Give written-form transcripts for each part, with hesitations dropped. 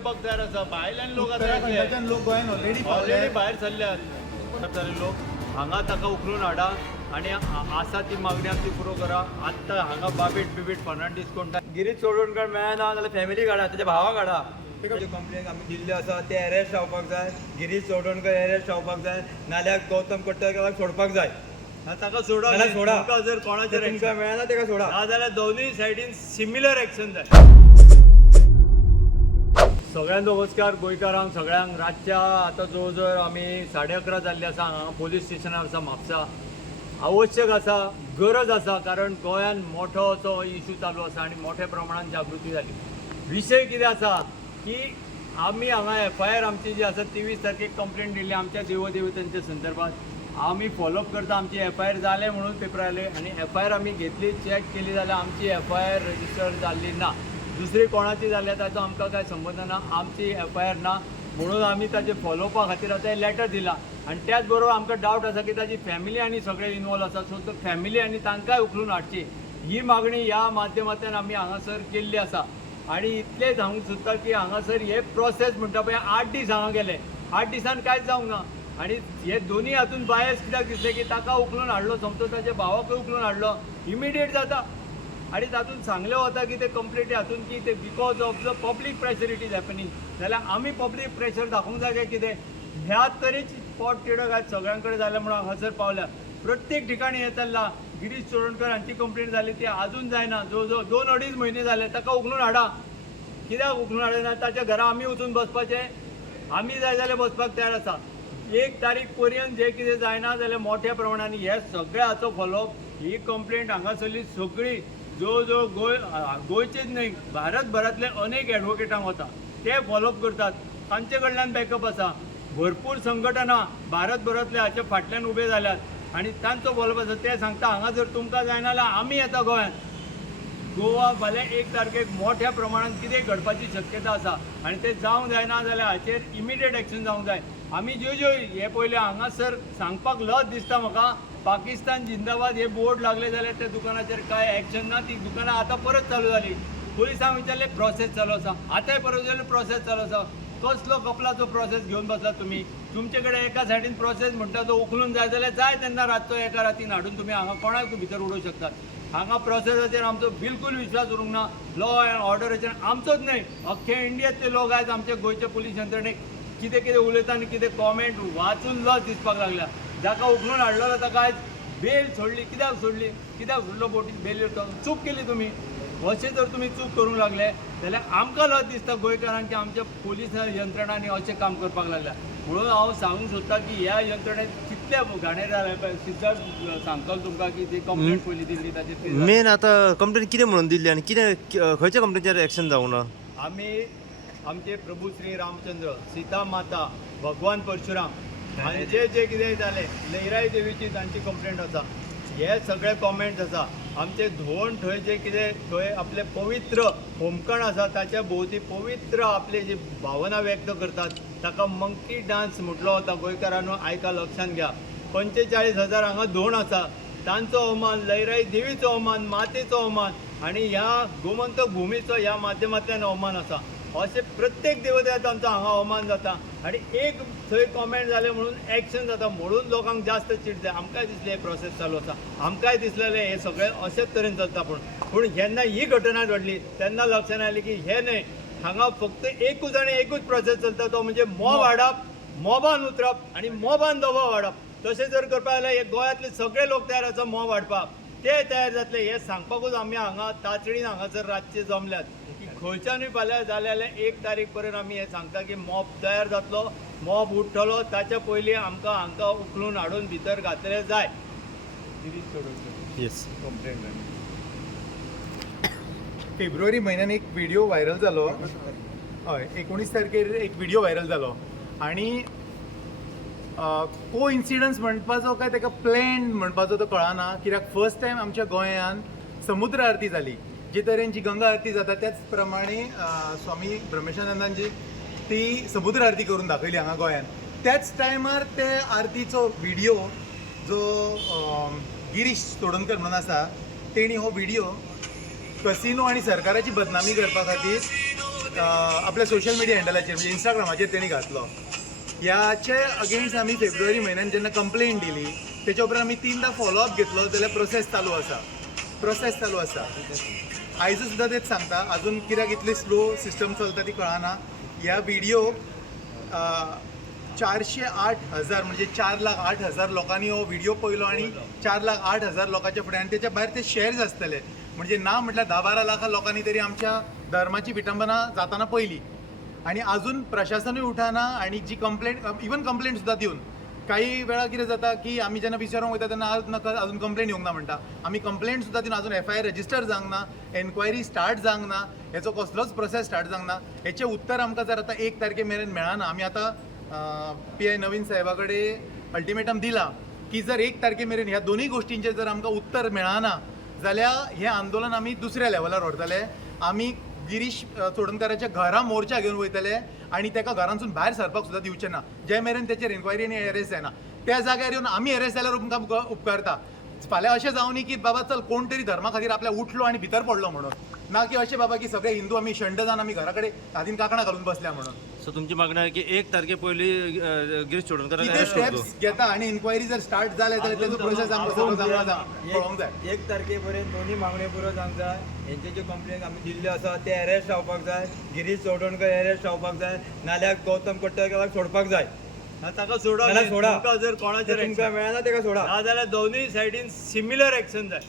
येवपाक तयार आसा. भायल्यान लोक उत्तराखंडाच्यान लोक गोंयान ऑलरेडी भायर सरल्यात. लोक हांगा ताका उखलून हाडा आनी आसा ती मागणी आमची पुरो करा. आत्तां हांगा बाबीट फर्नांडीस कोण गिरीश चोडणकर मेळना जाल्यार फॅमिली काडा, त्याच्या भावा काडा. कंप्लेन आमी दिल्ली आसा ते अरेस्ट जावपाक जाय. गिरीश चोडणकर अरेस्ट जावपाक जाय, नाल्यार गौतम कट्टरकराक सोडपाक जाय. ताका सोडा. जर कोणाचेर तुमकां मेळना तेका सोडा. नाजाल्यार दोनूय सायडीन सिमिलर एक्शन जाय. सगळ्यांक नमस्कार. गोंयकारांक सगळ्यांक रातच्या आतां जवळ जवळ आमी 11:30 जाल्ली आसा. हांगा पोलीस स्टेशनार आसा म्हापसा. आवश्यक आसा, गरज आसा, कारण गोंयान मोठो असो इशू चालू आसा आनी मोठ्या प्रमाणात जागृती जाली. विशय कितें आसा की आमी हांगा FIR आमची जी आसा 23 तारखेक कंप्लेंट दिल्ली आमच्या देवदेवतांच्या संदर्भात. आमी फॉलोअप करता. आमची FIR जाले म्हणून पेपर आयले आनी FIR आमी घेतली, चॅक केली जाल्यार आमची FIR रजिस्टर जाल्ली ना. दुसरी कोणाची जाल्यार ताचो आमकां कांय संबंद ना. आमची FIR ना म्हणून आमी ताचे फॉलोअपा खातीर आतां लॅटर दिला. आनी त्याच बरोबर आमकां डावट आसा की ताची फॅमिली आनी सगळे इनवॉल्व आसा. सो तो फॅमिली आनी तांकांय उखलून हाडची ही मागणी ह्या माध्यमांतल्यान आमी हांगासर केल्ली आसा. आनी इतलें सांगूंक सोदता की हांगासर हे प्रोसेस म्हणटा पळय 8 दीस हांगा गेले. 8 दिसान कांयच जावंक ना. आनी हे दोनी हातून बायस कित्याक दिसलें की ताका उखलून हाडलो, समजो ताच्या भावाकूय उखलून हाडलो, इमिडिएट जाता. आनी तातूंत सांगलें वता की ते कंप्लेटी हातून की ते because of the public pressure it is happening. जाल्यार आमी पब्लीक प्रेशर दाखोवंक जाय काय कितें? ह्या तरेची पोट तिडक आज सगळ्यां कडेन जाल्या म्हणून हांगासर पावल्या. प्रत्येक ठिकाणी हे चल्ला. गिरीश चोडणकर हांची कंप्लेंट जाली ती अजून जायना. जवळ जवळ 2-2.5 म्हयने जाले. ताका उखलून हाडा. कित्याक उखलून हाडना? ताच्या घरा आमी वचून बसपाचें. आमी जाय जाल्यार बसपाक तयार आसा. 1 तारीख पर्यंत जे कितें जायना जाल्यार मोठ्या प्रमाणान हे सगळे हाचो फॉलोअप. ही कंप्लेंट हांगासरली सगळी जवळ जवळ गोंयचेच न्हय भारतभरांतले अनेक एडवोकेटांक वता. ते फॉलोअप करतात. तांचे कडल्यान बॅकअप आसा. भरपूर संघटना भारतभरांतले हाचे फाटल्यान उबे जाल्यात आनी तांचो फॉलोअप आसा. ते सांगता हांगा जर तुमकां जायना जाल्यार आमी येता गोंयांत. गोवा फाल्यां 1 तारखेक मोठ्या प्रमाणात कितें घडपाची शक्यता आसा आनी ते जावंक जायना जाल्यार हाचेर इमिडिएट एक्शन जावंक जाय. आमी ज्यो हे पयले हांगासर सांगपाक लज दिसता म्हाका. पाकिस्तान जिंदाबाद हे बोर्ड लागले जाल्यार त्या दुकानाचेर कांय एक्शन ना. ती दुकानां आतां परत चालू जाली. पुलिसांक विचारले प्रोसेस चालू आसा. आतांय परत जाल्यार प्रोसेस चालू आसा. कसलो कपलाचो प्रोसेस घेवन बसला तुमी? तुमचे कडेन एका सायडीन प्रोसेस म्हणटा तो उखलून जाय जाल्यार जाय तेन्ना रातचो एका रातीन हाडून तुमी हांगा कोणाक भितर उडोवंक शकतात. हांगा प्रोसेसाचेर आमचो बिलकूल विश्वास उरूंक ना. लॉ एंड ऑर्डराचेर आमचोच न्हय अख्खे इंडियेंतले लोक आयज आमचे गोंयचे पुलीस यंत्रणेक कितें कितें उलयता आनी कितें कॉमेंट वाचून लज दिसपाक लागल्या. जाका उखलून हाडलो ताका आयज बेल सोडली. कित्याक सोडली? कित्याक सोडलो बोटी बेल? चूक केली तुमी. अशें जर तुमी चूक करूंक लागले जाल्यार आमकां लज दिसता गोंयकारांक की आमच्या पुलीस यंत्रणांनी अशें काम करपाक लागल्या. म्हणून हांव सांगूंक सोदता की ह्या यंत्रणेक कितले घाणेर जाले. सिद्धार्थ सांगतलो तुमकां की ती कंप्लेंट पयली दिल्ली ताचेर मेन आतां कंप्लेन कितें म्हणून दिल्ली आनी कितें खंयच्या कंप्लेनीचेर एक्शन जावंक ना? आमी आमचे प्रभू श्री रामचंद्र, सीता माता, भगवान परशुराम हांचे जे कितें जालें लयराई देवीची तांची कंप्लेंट आसा. हे सगळे कॉमेंट्स आसा. आमचे धोंड थंय जे कितें थंय आपले पवित्र होमखण आसा ताच्या भोंवती पवित्र आपली जी भावना व्यक्त करतात ताका मंकी डान्स म्हटलो वता. गोंयकारांनो आयका लक्षांत घ्या. 45,000 हांगा धोंड आसा. तांचो अवमान, लयराई देवीचो अवमान, मातेचो अवमान आनी ह्या गोमंतक भुमीचो ह्या माध्यमांतल्यान अवमान आसा. अशें प्रत्येक देवतेचो आमचो हांगा अवमान जाता आनी एक थंय कॉमेंट जालें म्हणून एक्शन जाता म्हणून लोकांक जास्त चीड जाय. आमकांय दिसलें हे प्रोसेस चालू आसा. आमकांय दिसलेलें हे सगळें अशेंच तरेन चलता. पूण जेन्ना ही घटना घडली तेन्ना लक्षांत आयलें की हे न्हय. हांगा फक्त एकूच आनी एकूच प्रोसेस चलता तो म्हणजे मॉब हाडप, मॉबान उतरप आनी मॉबान दबाव हाडप. तशें जर करपाक जाल्यार हे गोंयांतले सगळे लोक तयार आसा मॉब हाडपाक. ते तयार जातले हे सांगपाकूच आमी हांगा तातडीन हांगासर रातचे जमल्यात की खंयच्यानूय फाल्यां जाले जाल्यार 1 तारीख पर्यंत आमी हे सांगता की मॉब तयार जातलो, मॉब उठतलो. ताच्या पयलीं आमकां हांकां उखलून हाडून भितर घातले जाय. येस. कंप्लेंट फेब्रुवारी म्हयन्यान एक व्हिडिओ व्हायरल जालो. हय 19 तारखेर एक व्हिडिओ व्हायरल जालो आनी को इन्सिडन्स म्हणपाचो काय ताका प्लॅन म्हणपाचो तो कळना. कित्याक फर्स्ट टायम आमच्या गोंयांत समुद्र आरती जाली. जे तरेन जी गंगा आरती जाता त्याच प्रमाणे स्वामी ब्रह्मेशानंदांची ती समुद्र आरती करून दाखयली हांगा गोंयांत. त्याच टायमार ते आरतीचो व्हिडिओ जो गिरीश चोडणकर म्हणून आसा तेणी हो व्हिडिओ कसिनो आनी सरकाराची बदनामी करपा खातीर आपल्या सोशल मिडिया हँडलाचेर म्हणजे इंस्टाग्रामाचेर तेणी घातलो. ह्याचे अगेन्स्ट आमी फेब्रुवारी म्हयन्यान जेन्ना कंप्लेंट दिली तेच्या उपरांत आमी 3दा फॉलोअप घेतलो जाल्यार प्रोसेस चालू आसा. आयज सुद्दां तेच सांगता, अजून कित्याक इतली स्लो सिस्टम चलता ती कळना. ह्या व्हिडिओक 408,000 म्हणजे 4,08,000 लोकांनी हो व्हिडिओ पळयलो आणि 4,08,000 लोकांच्या फुडें आणि त्याच्या भायर ते शेअर्स आसतले. म्हणजे ना म्हटल्यार 10-12 लाख लोकांनी तरी आमच्या धर्माची विटंबना जाताना पळयली. आणि अजून प्रशासनूय उठाना आणि जी कंप्लेंट इवन कंप्लेंट सुद्दां दिवन काही वेळा कितें जाता की आमी जेन्ना विचारूंक वयता तेन्ना आज नका अजून कंप्लेंट येवंक ना म्हणटा. आमी कंप्लेंट सुद्दां दिवन अजून FIR रजिस्टर जावंक ना, एन्क्वायरी स्टार्ट जावंक ना, हेचो कसलोच प्रोसेस स्टार्ट जावंक ना. हेचें उत्तर आमकां जर आतां 1 तारखे मेरेन मेळना. आमी आतां PI नवीन साहेबा कडेन अल्टिमेटम दिला की जर 1 तारखे मेरेन ह्या दोनूय गोश्टींचेर जर आमकां उत्तर मेळना जाल्यार हें आंदोलन आमी दुसऱ्या लेवलार व्हरतले. आमी गिरीश चोडणकराच्या घरा मोर्चा घेवन वयतले आणि ताका घरांतसून भायर सरपाक सुद्दां दिवचे ना जे मेरेन तेचेर एन्क्वायरी आनी अरेस्ट जायना. त्या जाग्यार येवन आमी अरेस्ट जाल्यार आमकां उपकारता. फाल्यां अशें जावं न्ही की बाबा चल कोण तरी धर्मा खातीर आपल्या उठलो आनी भितर पडलो म्हणून, ना की अशें बाबा की सगळे हिंदू आमी शंड जावन आमी घरा कडेन हातीन कांकणां घालून बसल्या म्हणून. सो तुमची मागणी आहे की 1 तारखे पयलीं गिरीश चोडणकर कितें स्टेप्स घेता आणि एन्क्वायरी जर स्टार्ट जाले जाल्यार तेजो प्रोसेस आमकां सगळो कळोंक जाय. 1 तारखे पर्यंत दोन्ही मागण्यो पुरो जावंक जाय. हेंचे जे कंप्लेंट आमी दिल्ले आसा ते अरेस्ट जावपाक जाय. गिरीश चोडणकर अरेस्ट जावपाक जाय, नाल्यार गौतम कट्टरकराक सोडपाक जाय. ताका सोडा नाल्यार सोडा. तुमकां जर कोणाचेर तुमकां मेळना तेका सोडा. ना जाल्यार दोनूय सायडीन सिमिलर एक्शन जाय.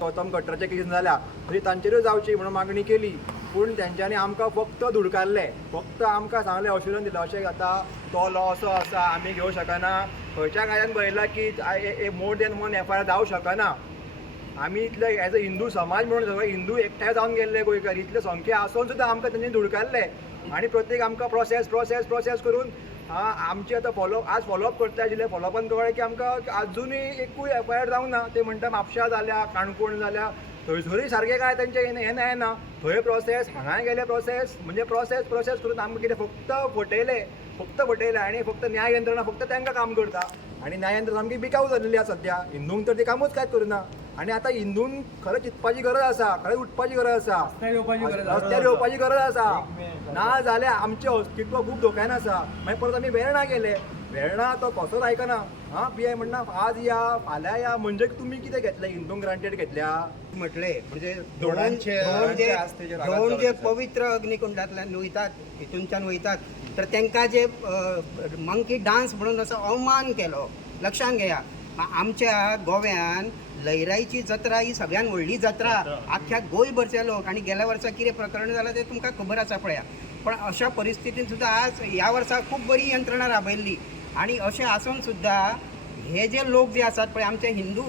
गौतम कट्टराचे केस जाल्या तरी तांचेरूय जावची म्हणून मागणी केली, पूण तेंच्यांनी आमकां फक्त धुडकारले. फक्त आमकां सांगलें अश्युरन्स दिलें अशें जाता, तो लॉ असो आसा, आमी घेवं शकना. खंयच्या कायद्यान बरयला की मोर देन 1 FIR जावं शकना. आमी इतले एज अ हिंदू समाज म्हणून सगळे हिंदू एकठांय जावन गेल्ले गोंयकार, इतले संख्या आसून सुद्दां आमकां तेंच्यांनी धुडकारले. आनी प्रत्येक आमकां प्रोसेस करून आमची आतां आज फॉलोअप करता आशिल्ले. फॉलोअपान कळ्ळें की आमकां अजुनूय एकूय FIR जावंक ना. ते म्हणटा म्हापशा जाल्या, काणकोण जाल्या, थंयसरूय सारकें काय तेंचें हें येना. थंय प्रोसेस, हांगाय गेले प्रोसेस, म्हणजे प्रोसेस करून आमकां कितें फक्त फटयले आनी फक्त न्याय यंत्रणा फक्त तांकां काम करता. आनी न्याय यंत्रणा सामकी बिकाऊ जाल्ली आसा सद्या. हिंदूंक तर ते कामूच कांयच करना. आनी आतां हिंदूंक खरें चिंतपाची गरज आसा, खरें उठपाची गरज आसा, रस्त्यार येवपाची गरज आसा. ना जाल्यार आमचें अस्तित्व खूब धोक्यान आसा. मागीर परत आमी वेर्णा गेले. वेर्णा तो कसोच आयकना. PI म्हणना आज या, फाल्यां या. म्हणजे तुमी कितें घेतलें, हिंदूंक ग्रांटेड घेतल्या म्हटले म्हणजे दोळांचे दोन जे पवित्र अग्निकुंडातल्यान वयतात, हितूनच्यान वयतात, तर तांकां जे मंकी डान्स म्हणून असो अवमान केलो. लक्षांत घेया, आमच्या गोव्यान लयराईची जत्रा ही सगळ्यात व्हडली जत्रा. आख्ख्या गोंयभरचे लोक. आणि गेल्या वर्सा कितें प्रकरण जालां तें तुमकां खबर आसा पळया. पण अशा परिस्थितीन सुद्दां आज ह्या वर्सा खूब बरी यंत्रणा राबयल्ली. आणि अशें आसून सुद्दां हे जे लोक जे आसात पळय, आमचे हिंदू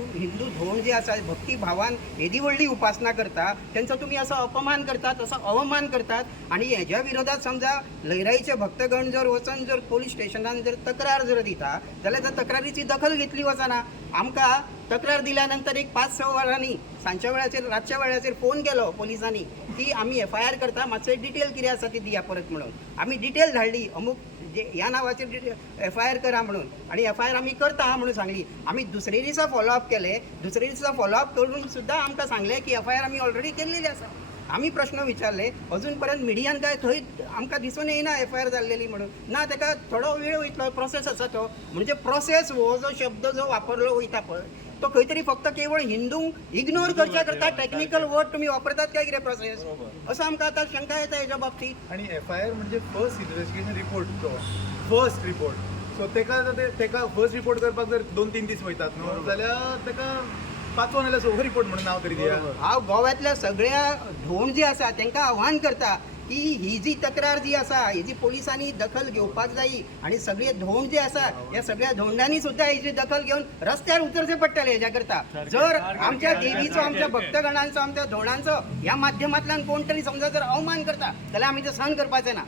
धोंड जे आसा, भक्ती भावान येदी व्हडली उपासना करता, तेंचो तुमी असो अपमान करतात, असो अवमान करतात. आणि हेज्या विरोधात समजा लयराईचे भक्तगण जर वचून जर पोलीस स्टेशनान जर तक्रार जर दिता जाल्यार त्या तक्रारीची दखल घेतली वचना. आमकां तक्रार दिल्यानंतर एक 5-6 वरांनी सांजच्या वेळाचेर, रातच्या वेळाचेर फोन केलो पोलिसांनी की आमी FIR करता, मातशें डिटेल कितें आसा ती दिया परत म्हणून. आमी डिटेल धाडली, अमूक ह्या नांवाचेर FIR करा म्हणून. आणि FIR आमी करता म्हणून सांगली. आमी दुसरे दिसा फॉलोअप केले. दुसरे दिसा फॉलोअप करून सुद्दां आमकां सांगलें की FIR आमी ऑलरेडी केल्लेली आसा. आमी प्रश्न विचारले, अजून पर्यंत मिडियान काय थंय आमकां दिसून येयना FIR जाल्लेली म्हणून. ना, ताका थोडो वेळ वयतलो. प्रोसेस आसा तो. म्हणजे प्रोसेस हो जो शब्द जो वापरलो वयता पळय, तो खंय तरी फक्त केवळ हिंदूंक इग्नोर करच्या करता टेक्निकल वर्ड तुमी वापरतात काय कितें प्रोसेस, असं आमकां आतां शंका येता हेच्या बाबतीत. आणि FIR म्हणजे फर्स्ट इन्व्हेस्टिगेशन रिपोर्ट, तो फर्स्ट रिपोर्ट. सो तेका फर्स्ट रिपोर्ट करपाक जर 2-3 दीस वयतात न्हू जाल्यार तेका 5वो नाल्यार 6वो रिपोर्ट म्हणून नांव तरी दिया. हांव गोव्यातल्या सगळ्या धोंड जी आसा तांकां आव्हान करता की ही जी तक्रार जी आसा, ही जी पोलिसांनी दखल घेवपाक जायी. आणि सगळे धोंड जे आसा, ह्या सगळ्या धोंडांनी सुद्दां हेची दखल घेवन रस्त्यार उतरचे पडटले हेच्या करता. जर आमच्या देवीचो, आमच्या भक्तगणांचो, आमच्या धोंडांचो ह्या माध्यमांतल्यान कोण तरी समजा जर अवमान करता जाल्यार आमी ते सहन करपाचें ना.